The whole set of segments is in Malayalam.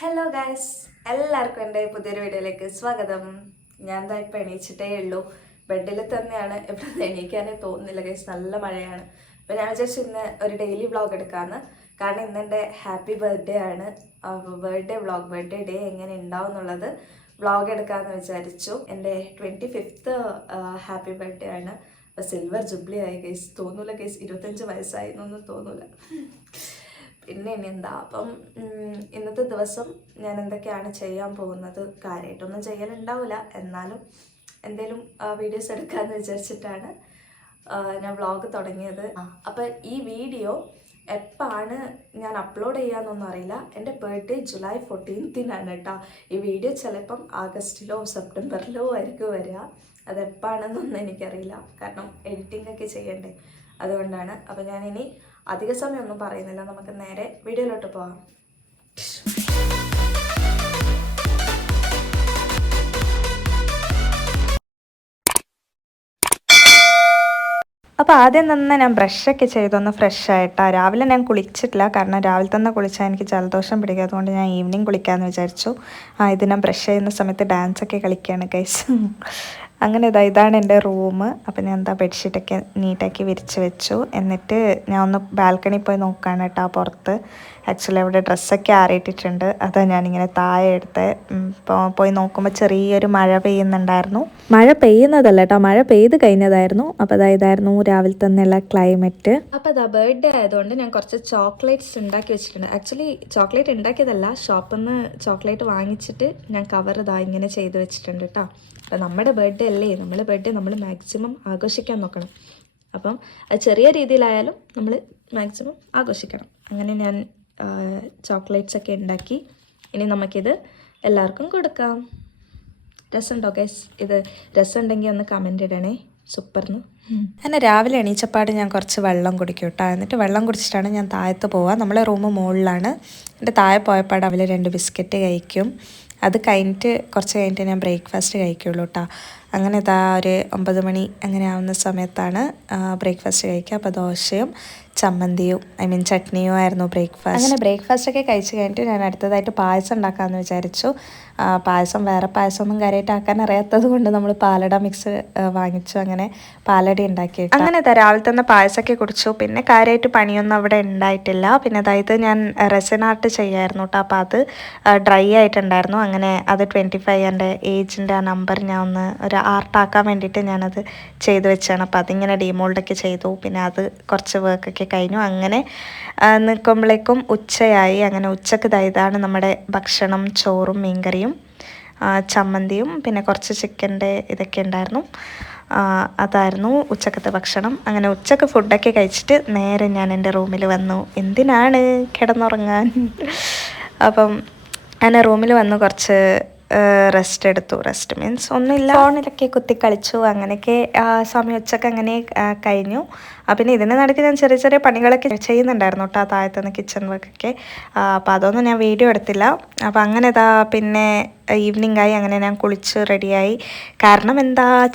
ഹലോ ഗൈസ്, എല്ലാവർക്കും എൻ്റെ പുതിയൊരു വീഡിയോയിലേക്ക് സ്വാഗതം. ഞാൻ എന്താ ഇപ്പം എണീച്ചിട്ടേ ഉള്ളൂ. ബെഡിൽ തന്നെയാണ്. ഇവിടെ എണീക്കാനേ തോന്നുന്നില്ല ഗൈസ്, നല്ല മഴയാണ്. അപ്പോൾ ഞാൻ വിചാരിച്ചു ഇന്ന് ഒരു ഡെയിലി വ്ളോഗ് എടുക്കാമെന്ന്. കാരണം ഇന്ന് എൻ്റെ ഹാപ്പി ബർത്ത്ഡേ ആണ്. ബർത്ത്ഡേ ഡേ എങ്ങനെ ഉണ്ടാവും എന്നുള്ളത് വ്ളോഗ് എടുക്കാമെന്ന് വിചാരിച്ചു. എൻ്റെ 25th ഹാപ്പി ബർത്ത്ഡേ ആണ്. അപ്പോൾ സിൽവർ ജൂബിലി ആയി ഗൈസ്. തോന്നൂല ഗൈസ്, 25 വയസ്സായി എന്നൊന്നും തോന്നൂല. പിന്നെ ഇനി എന്താ, അപ്പം ഇന്നത്തെ ദിവസം ഞാൻ എന്തൊക്കെയാണ് ചെയ്യാൻ പോകുന്നത്, കാര്യമായിട്ടൊന്നും ചെയ്യലുണ്ടാവില്ല, എന്നാലും എന്തെങ്കിലും വീഡിയോസ് എടുക്കാമെന്ന് വിചാരിച്ചിട്ടാണ് ഞാൻ വ്ളോഗ് തുടങ്ങിയത്. അപ്പം ഈ വീഡിയോ എപ്പോഴാണ് ഞാൻ അപ്ലോഡ് ചെയ്യാമെന്നൊന്നും അറിയില്ല. എൻ്റെ ബർത്ത്ഡേ ജൂലൈ 14th കേട്ടോ. ഈ വീഡിയോ ചിലപ്പം ആഗസ്റ്റിലോ സെപ്റ്റംബറിലോ ആയിരിക്കും വരിക. അതെപ്പോഴാണെന്നൊന്നും എനിക്കറിയില്ല, കാരണം എഡിറ്റിംഗ് ഒക്കെ ചെയ്യണ്ടേ, അതുകൊണ്ടാണ്. അപ്പം ഞാനിനി അധിക സമയമൊന്നും പറയുന്നില്ല, നമുക്ക് നേരെ വീഡിയോയിലോട്ട് പോകാം. അപ്പോൾ ആദ്യം തന്നെ ഞാൻ ബ്രഷൊക്കെ ചെയ്തൊന്ന് ഫ്രഷ് ആയിട്ടാണ്. രാവിലെ ഞാൻ കുളിച്ചിട്ടില്ല, കാരണം രാവിലെ തന്നെ കുളിച്ചാൽ എനിക്ക് ജലദോഷം പിടിക്കും. അതുകൊണ്ട് ഞാൻ ഈവനിങ് കുളിക്കാമെന്ന് വിചാരിച്ചു. ഇത് ഞാൻ ബ്രഷ് ചെയ്യുന്ന സമയത്ത് ഡാൻസൊക്കെ കളിക്കുകയാണ് ഗൈസ്. അങ്ങനെ ഇതാണ് എൻ്റെ റൂം. അപ്പം ഞാൻ ബെഡ്ഷീറ്റൊക്കെ നീറ്റാക്കി വിരിച്ച് വെച്ചു. എന്നിട്ട് ഞാൻ ഒന്ന് ബാൽക്കണി പോയി നോക്കുകയാണ് കേട്ടോ, പുറത്ത്. ആക്ച്വലി അവിടെ ഡ്രസ്സൊക്കെ ആറിയിട്ടിട്ടുണ്ട്. അതാണ് ഞാനിങ്ങനെ താഴെ എടുത്ത് പോയി നോക്കുമ്പോൾ ചെറിയൊരു മഴ പെയ്യുന്നുണ്ടായിരുന്നു. മഴ പെയ്യുന്നതല്ല കേട്ടോ, മഴ പെയ്ത് കഴിഞ്ഞതായിരുന്നു. അപ്പോൾ ഇതായിരുന്നു രാവിലെ തന്നെയുള്ള ക്ലൈമറ്റ്. അപ്പോൾ ബർത്ത്ഡേ ആയതുകൊണ്ട് ഞാൻ കുറച്ച് ചോക്ലേറ്റ്സ് ഉണ്ടാക്കി വെച്ചിട്ടുണ്ട്. ആക്ച്വലി ചോക്ലേറ്റ് ഉണ്ടാക്കിയതല്ല, ഷോപ്പിൽ നിന്ന് ചോക്ലേറ്റ് വാങ്ങിച്ചിട്ട് ഞാൻ കവർ ഇങ്ങനെ ചെയ്ത് വെച്ചിട്ടുണ്ട് കേട്ടോ. അപ്പം നമ്മുടെ ബർത്ത്ഡേ അല്ലേ, നമ്മുടെ ബർത്ത്ഡേ നമ്മൾ മാക്സിമം ആഘോഷിക്കാൻ നോക്കണം. അപ്പം അത് ചെറിയ രീതിയിലായാലും നമ്മൾ മാക്സിമം ആഘോഷിക്കണം. അങ്ങനെ ഞാൻ ചോക്ലേറ്റ്സ് ഒക്കെ ഉണ്ടാക്കി. ഇനി നമുക്കിത് എല്ലാവർക്കും കൊടുക്കാം. രസമുണ്ടോ ഗൈസ്? ഇത് രസമുണ്ടെങ്കിൽ ഒന്ന് കമൻ്റ് ഇടണേ, സൂപ്പർന്ന്. അങ്ങനെ രാവിലെ എണീച്ചപ്പാട് ഞാൻ കുറച്ച് വെള്ളം കുടിക്കും കേട്ടോ. എന്നിട്ട് വെള്ളം കുടിച്ചിട്ടാണ് ഞാൻ താഴത്ത് പോവുക. നമ്മളെ റൂം മുകളിലാണ്. എൻ്റെ താഴെ പോയപ്പാട് അവൽ 2 ബിസ്ക്കറ്റ് കഴിക്കും. അത് കുറച്ച് കഴിഞ്ഞിട്ട് ഞാൻ ബ്രേക്ക്ഫാസ്റ്റ് കഴിക്കുള്ളൂ കേട്ടോ. അങ്ങനെ ഒരു 9 മണി അങ്ങനെ ആവുന്ന സമയത്താണ് ബ്രേക്ക്ഫാസ്റ്റ് കഴിക്കുക. അപ്പോൾ ദോശയും ചമ്മന്തിയും ചട്നിയും ആയിരുന്നു ബ്രേക്ക്ഫാസ്റ്റ്. അങ്ങനെ ബ്രേക്ക്ഫാസ്റ്റൊക്കെ കഴിച്ച് കഴിഞ്ഞിട്ട് ഞാൻ അടുത്തതായിട്ട് പായസം ഉണ്ടാക്കാമെന്ന് വിചാരിച്ചു. പായസം വേറെ പായസമൊന്നും കാര്യമായിട്ട് ആക്കാൻ അറിയാത്തത് കൊണ്ട് നമ്മൾ പാലട മിക്സ് വാങ്ങിച്ചു. അങ്ങനെ പാലട ഉണ്ടാക്കി. അങ്ങനെ രാവിലെ തന്നെ പായസമൊക്കെ കുടിച്ചു. പിന്നെ കാര്യമായിട്ട് പണിയൊന്നും അവിടെ ഉണ്ടായിട്ടില്ല. പിന്നെ അതായത് ഞാൻ റെസിൻ ആർട്ട് ചെയ്യായിരുന്നു കേട്ടോ. അപ്പോൾ അത് ഡ്രൈ ആയിട്ടുണ്ടായിരുന്നു. അങ്ങനെ അത് 25 എൻ്റെ ഏജിൻ്റെ ആ നമ്പർ ഞാൻ ഒന്ന് ഒരു ആർട്ടാക്കാൻ വേണ്ടിയിട്ട് ഞാനത് ചെയ്ത് വെച്ചാണ്. അപ്പോൾ അതിങ്ങനെ ഡീമോൾഡൊക്കെ ചെയ്തു. പിന്നെ അത് കുറച്ച് വർക്കൊക്കെ കഴിഞ്ഞു. അങ്ങനെ നിൽക്കുമ്പോഴേക്കും ഉച്ചയായി. അങ്ങനെ ഉച്ചക്ക് ഇതാണ് നമ്മുടെ ഭക്ഷണം. ചോറും മീൻകറിയും ചമ്മന്തിയും പിന്നെ കുറച്ച് ചിക്കൻ്റെ ഇതൊക്കെ ഉണ്ടായിരുന്നു. അതായിരുന്നു ഉച്ചക്കത്തെ ഭക്ഷണം. അങ്ങനെ ഉച്ചക്ക് ഫുഡൊക്കെ കഴിച്ചിട്ട് നേരെ ഞാൻ എൻ്റെ റൂമിൽ വന്നു. എന്തിനാണ്? കിടന്നുറങ്ങാൻ. അപ്പം ഞാൻ റൂമിൽ വന്ന് കുറച്ച് റെസ്റ്റ് എടുത്തു. റെസ്റ്റ് മീൻസ് ഒന്നുമില്ല, ഫോണിലൊക്കെ കുത്തി കളിച്ചു. അങ്ങനെയൊക്കെ സമയം ഉച്ചക്ക് അങ്ങനെ കഴിഞ്ഞു. പിന്നെ ഇതിന് നടുക്ക് ഞാൻ ചെറിയ ചെറിയ പണികളൊക്കെ ചെയ്യുന്നുണ്ടായിരുന്നു കേട്ടോ, താഴത്തുനിന്ന് കിച്ചൺ വർക്കൊക്കെ. അപ്പോൾ അതൊന്നും ഞാൻ വീഡിയോ എടുത്തില്ല. അപ്പോൾ അങ്ങനെ പിന്നെ ഈവനിങ് ആയി. അങ്ങനെ ഞാൻ കുളിച്ച് റെഡിയായി. കാരണം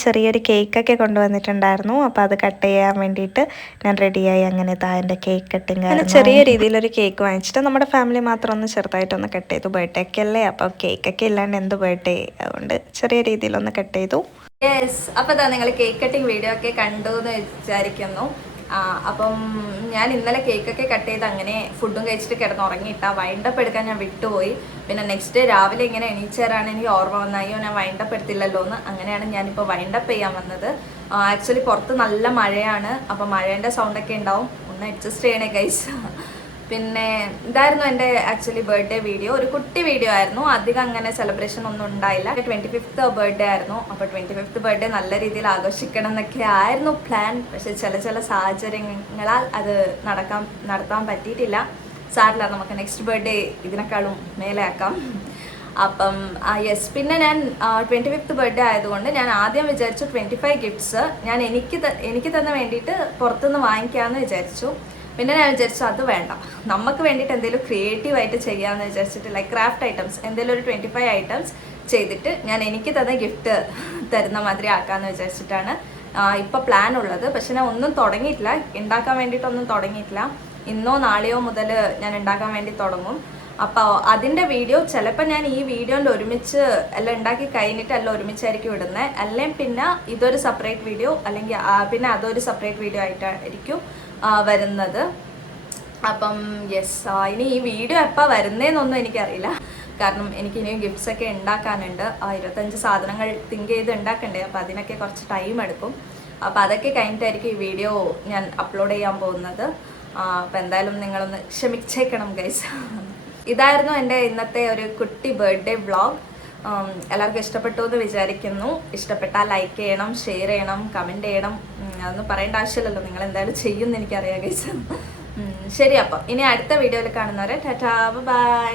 ചെറിയൊരു കേക്കൊക്കെ കൊണ്ടുവന്നിട്ടുണ്ടായിരുന്നു. അപ്പോൾ അത് കട്ട് ചെയ്യാൻ വേണ്ടിയിട്ട് ഞാൻ റെഡിയായി. അങ്ങനെ എൻ്റെ കേക്ക് കട്ടിങ് ആയിരുന്നു. ചെറിയ രീതിയിലൊരു കേക്ക് വാങ്ങിച്ചിട്ട് നമ്മുടെ ഫാമിലി മാത്രം ഒന്ന് ചെറുതായിട്ടൊന്ന് കട്ട് ചെയ്തു. ബർത്ത്ഡേ ഒക്കെ അല്ലേ, അപ്പോൾ കേക്കൊക്കെ ഇല്ലാണ്ട് എന്ത് ബർത്ത്ഡേ, അതുകൊണ്ട് ചെറിയ രീതിയിലൊന്ന് കട്ട് ചെയ്തു. യെസ്, അപ്പോൾ നിങ്ങൾ കേക്ക് കട്ടിങ് വീഡിയോ ഒക്കെ കണ്ടു എന്ന് വിചാരിക്കുന്നു. അപ്പം ഞാൻ ഇന്നലെ കേക്കൊക്കെ കട്ട് ചെയ്ത് അങ്ങനെ ഫുഡും കഴിച്ചിട്ട് കിടന്നുറങ്ങിയിട്ടാ. വൈൻഡപ്പ് എടുക്കാൻ ഞാൻ വിട്ടുപോയി. പിന്നെ നെക്സ്റ്റ് ഡേ രാവിലെ ഇങ്ങനെ എണീച്ചാറാണ് എനിക്ക് ഓർമ്മ വന്നായോ ഞാൻ വൈൻഡപ്പ് എടുത്തില്ലല്ലോ എന്ന്. അങ്ങനെയാണ് ഞാനിപ്പോൾ വൈൻഡപ്പ് ചെയ്യാൻ വന്നത്. ആക്ച്വലി പുറത്ത് നല്ല മഴയാണ്. അപ്പം മഴേൻ്റെ സൗണ്ടൊക്കെ ഉണ്ടാവും, ഒന്ന് അഡ്ജസ്റ്റ് ചെയ്യണേ ഗൈസ്. പിന്നെ ഇതായിരുന്നു എൻ്റെ ആക്ച്വലി ബർത്ത്ഡേ വീഡിയോ. ഒരു കുട്ടി വീഡിയോ ആയിരുന്നു, അധികം അങ്ങനെ സെലിബ്രേഷൻ ഒന്നും ഉണ്ടായില്ല. 25th ബർത്ത്ഡേ ആയിരുന്നു. അപ്പോൾ 25th ബർത്ത്ഡേ നല്ല രീതിയിൽ ആഘോഷിക്കണം എന്നൊക്കെ ആയിരുന്നു പ്ലാൻ. പക്ഷെ ചില സാഹചര്യങ്ങളാൽ അത് നടത്താൻ പറ്റിയിട്ടില്ല. സാറില്ല, നമുക്ക് നെക്സ്റ്റ് ബർത്ത്ഡേ ഇതിനേക്കാളും മേലെ ആക്കാം. അപ്പം യെസ്, പിന്നെ ഞാൻ 25th ബർത്ത്ഡേ ആയതുകൊണ്ട് ഞാൻ ആദ്യം വിചാരിച്ചു 25 ഗിഫ്റ്റ്സ് ഞാൻ എനിക്ക് തന്നെ വേണ്ടിയിട്ട് പുറത്തുനിന്ന് വാങ്ങിക്കാമെന്ന് വിചാരിച്ചു. പിന്നെ ഞാൻ വിചാരിച്ചു അത് വേണ്ട, നമുക്ക് വേണ്ടിയിട്ട് എന്തെങ്കിലും ക്രിയേറ്റീവായിട്ട് ചെയ്യാമെന്ന് വിചാരിച്ചിട്ട് ലൈക്ക് ക്രാഫ്റ്റ് ഐറ്റംസ് എന്തെങ്കിലും ഒരു 25 ഐറ്റംസ് ചെയ്തിട്ട് ഞാൻ എനിക്ക് തന്നെ ഗിഫ്റ്റ് തരുന്ന മാതിരി ആക്കാമെന്ന് വിചാരിച്ചിട്ടാണ് ഇപ്പോൾ പ്ലാൻ ഉള്ളത്. പക്ഷെ ഞാൻ ഒന്നും തുടങ്ങിയിട്ടില്ല, ഉണ്ടാക്കാൻ വേണ്ടിയിട്ടൊന്നും തുടങ്ങിയിട്ടില്ല. ഇന്നോ നാളെയോ മുതൽ ഞാൻ ഉണ്ടാക്കാൻ വേണ്ടി തുടങ്ങും. അപ്പോൾ അതിൻ്റെ വീഡിയോ ചിലപ്പോൾ ഞാൻ ഈ വീഡിയോയിൽ ഒരുമിച്ച് എല്ലാം ഉണ്ടാക്കി കഴിഞ്ഞിട്ട് എല്ലാം ഒരുമിച്ചായിരിക്കും ഇടുന്നത്. അല്ലെങ്കിൽ പിന്നെ ഇതൊരു സെപ്പറേറ്റ് വീഡിയോ, അല്ലെങ്കിൽ പിന്നെ അതൊരു സെപ്പറേറ്റ് വീഡിയോ ആയിട്ടായിരിക്കും വരുന്നത്. അപ്പം യെസ്, ഇനി ഈ വീഡിയോ എപ്പോൾ വരുന്നതെന്നൊന്നും എനിക്കറിയില്ല. കാരണം എനിക്കിനിയും ഗിഫ്റ്റ്സൊക്കെ ഉണ്ടാക്കാനുണ്ട്. 25 സാധനങ്ങൾ തിങ്ക് ചെയ്ത് ഉണ്ടാക്കണ്ടേ. അപ്പോൾ അതിനൊക്കെ കുറച്ച് ടൈം എടുക്കും. അപ്പോൾ അതൊക്കെ കഴിഞ്ഞിട്ടായിരിക്കും ഈ വീഡിയോ ഞാൻ അപ്ലോഡ് ചെയ്യാൻ പോകുന്നത്. അപ്പോൾ എന്തായാലും നിങ്ങളൊന്ന് ക്ഷമിച്ചേക്കണം ഗൈസ്. ഇതായിരുന്നു എൻ്റെ ഇന്നത്തെ ഒരു കുട്ടി ബർത്ത്ഡേ വ്ളോഗ്. എല്ലാവർക്കും ഇഷ്ടപ്പെട്ടു എന്ന് വിചാരിക്കുന്നു. ഇഷ്ടപ്പെട്ടാൽ ലൈക്ക് ചെയ്യണം, ഷെയർ ചെയ്യണം, കമൻറ്റ് ചെയ്യണം. അതൊന്നും പറയേണ്ട ആവശ്യമില്ലല്ലോ, നിങ്ങൾ എന്തായാലും ചെയ്യുമെന്ന് എനിക്കറിയാം ഗൈസ്. ശരി, അപ്പം ഇനി അടുത്ത വീഡിയോയിൽ കാണുന്നവരെ ടാറ്റാ ബൈ.